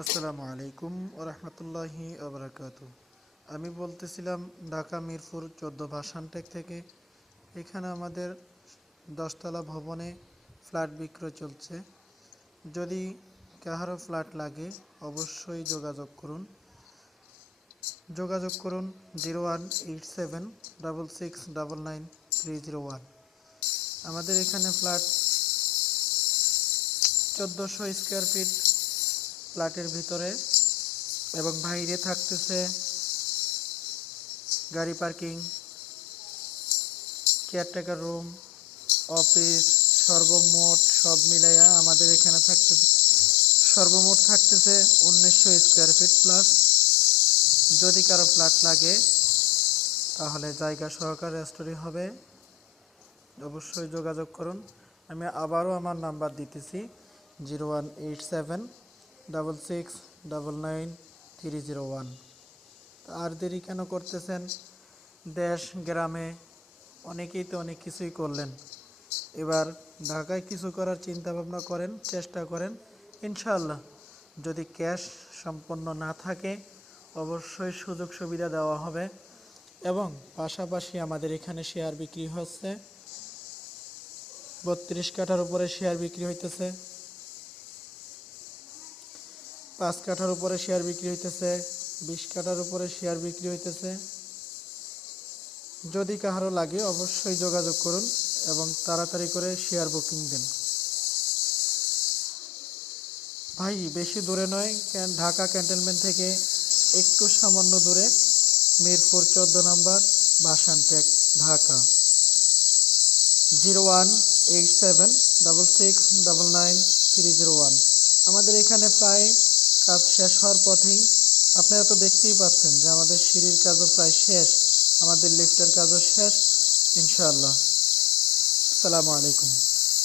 আসসালামু আলাইকুম ওরহমতুল্লাহি ওবরাকাতু। আমি বলতেছিলাম ঢাকা মিরপুর 14 ভাসানটেক থেকে। এখানে আমাদের 10 তলা ভবনে ফ্ল্যাট বিক্রয় চলছে। যদি কাহারো ফ্ল্যাট লাগে অবশ্যই যোগাযোগ করুন 018766999301। আমাদের এখানে ফ্ল্যাট 1400 স্কোয়ার ফিট, ফ্ল্যাটের ভিতরে এবং বাইরে থাকতেছে গাড়ি পার্কিং, কেয়ারটেকার রুম, অফিস, সর্বমোট সব মিলাইয়া আমাদের এখানে সর্বমোট থাকতেছে 1900 স্কোয়ার ফিট প্লাস। যদি কারো ফ্ল্যাট লাগে তাহলে জায়গা সহকারে স্টোরি হবে, অবশ্যই যোগাযোগ করুন। আমি আবারও আমার নাম্বার দিতেছি 018766999301। আর দেরি কেন করতেছেন? দেশ গ্রামে অনেকেই তো অনেক কিছুই করলেন, এবার ঢাকায় কিছু করার চিন্তা ভাবনা করেন, চেষ্টা করেন। ইনশাআল্লাহ যদি ক্যাশ সম্পন্ন না থাকে অবশ্যই সুযোগ সুবিধা দেওয়া হবে। এবং পাশাপাশি আমাদের এখানে শেয়ার বিক্রি হচ্ছে, 32 কাঠার উপরে শেয়ার বিক্রি হইতেছে, 5 কাঠার উপরে শেয়ার বিক্রি হইতেছে, 20 কাঠার উপরে শেয়ার বিক্রি হইতেছে। যদি কাহারো লাগে অবশ্যই যোগাযোগ করুন এবং তাড়াতাড়ি করে শেয়ার বুকিং দিন। ভাই বেশি দূরে নয়, ঢাকা ক্যান্টনমেন্ট থেকে একটু সামান্য দূরে, মিরপুর 14 নম্বর, ভাসানটেক, ঢাকা। 018766999301। আমাদের এখানে প্রায় কাজ শেষ হওয়ার পথেই। আপনারা তো দেখতেই পাচ্ছেন যে আমাদের সিঁড়ির কাজও প্রায় শেষ, আমাদের লিফটের কাজও শেষ ইনশাআল্লাহ। আসসালামু আলাইকুম।